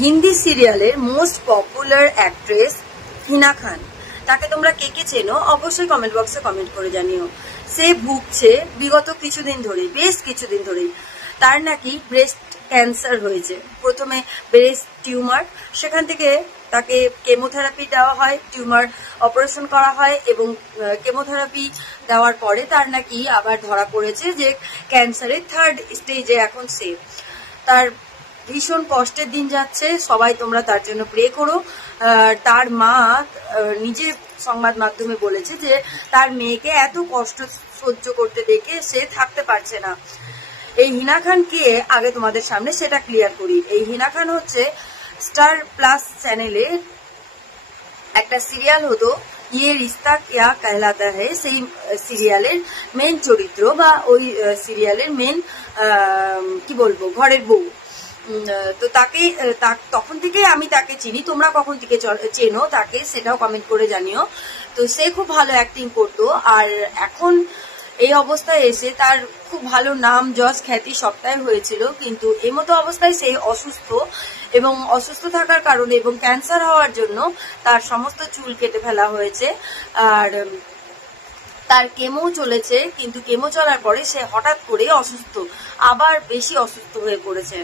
হিন্দি সিরিয়ালের most popular actress হিনা খান, তাকে তোমরা কে কে চেনো অবশ্যই কমেন্ট বক্সে কমেন্ট করে জানিও। সে ভুগছে বিগত কিছুদিন ধরেই, বেশ কিছুদিন ধরেই। তার নাকি ব্রেস্ট ক্যান্সার হয়েছে, প্রথমে ব্রেস্ট টিউমার, সেখান থেকে তাকে কেমোথেরাপি দেওয়া হয়, টিউমার অপারেশন করা হয় এবং কেমোথেরাপি দেওয়ার পরে তার নাকি আবার ধরা পড়েছে যে ক্যান্সারের 3rd স্টেজে এখন সে। তার ভীষণ কষ্টের দিন যাচ্ছে, সবাই তোমরা তার জন্য প্রে করো। তার মা নিজে সংবাদ মাধ্যমে বলেছে যে তার মেয়েকে এত কষ্ট সহ্য করতে দেখে সে থাকতে পারছে না। এই হিনা খান কে আগে তোমাদের সামনে সেটা ক্লিয়ার করি। এই হিনা খান হচ্ছে স্টার প্লাস চ্যানেলে একটা সিরিয়াল হতো ইয়ে রিস্তা কিয়া कहलाता है, সেই সিরিয়ালের মেন চরিত্র বা ওই সিরিয়ালের মেন কি বলবো ঘরের বউ। তো তাকে তখন থেকে আমি তাকে চিনি, তোমরা কখন থেকে চেনো তাকে সেটাও কমেন্ট করে জানিও। তো সে খুব ভালো অ্যাক্টিং করতো, আর এখন এই অবস্থায় এসে তার খুব ভালো নাম যশ খ্যাতি সবটাই হয়েছিল, কিন্তু এই মতো অবস্থায় সে অসুস্থ এবং অসুস্থ থাকার কারণে এবং ক্যান্সার হওয়ার জন্য তার সমস্ত চুল কেটে ফেলা হয়েছে। আর তার কেমো চলেছে, কিন্তু কেমো চলার পরে সে হঠাৎ করে অসুস্থ, আবার বেশি অসুস্থ হয়ে পড়েছে।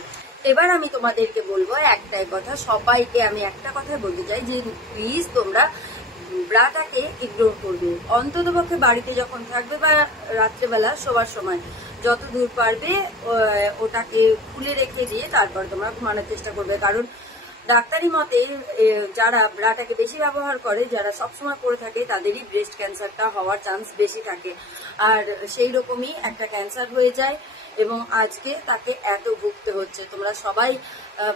এবার আমি তোমাদেরকে বলবো একটাই কথা, সবাইকে আমি একটা কথা বলতে চাই যে প্লিজ তোমরা ব্রাটাকে ইগনোর করবে, অন্তত পক্ষে বাড়িতে যখন থাকবে বা রাত্রেবেলা শোবার সময় যত দূর পারবে ওটাকে খুলে রেখে দিয়ে তারপর তোমরা ঘুমানোর চেষ্টা করবে। কারণ ডাক্তারি মতে যারা ব্রাটাকে বেশি ব্যবহার করে, যারা সবসময় পরে থাকে, তাদেরই ব্রেস্ট ক্যান্সারটা হওয়ার চান্স বেশি থাকে। আর সেই রকমই একটা ক্যান্সার হয়ে যায় এবং আজকে তাকে এত ভুগতে হচ্ছে। তোমরা সবাই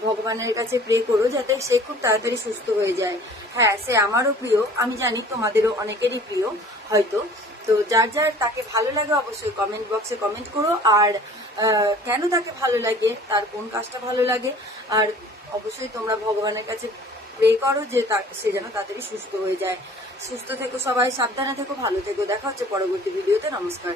ভগবানের কাছে প্রে করো যাতে সে খুব তাড়াতাড়ি সুস্থ হয়ে যায়। হ্যাঁ, সে আমারও প্রিয়, আমি জানি তোমাদেরও অনেকেরই প্রিয় হয়তো। তো যার যার তাকে ভালো লাগে অবশ্যই কমেন্ট বক্সে কমেন্ট করো, আর কেন তাকে ভালো লাগে, তার কোন কাজটা ভালো লাগে, আর অবশ্যই তোমরা ভগবানের কাছে প্রে করো যে সে যেন তাড়াতাড়ি সুস্থ হয়ে যায়। সুস্থ থেকো সবাই, সাবধানে থেকো, ভালো থেকো, দেখা হচ্ছে পরবর্তী ভিডিওতে। নমস্কার।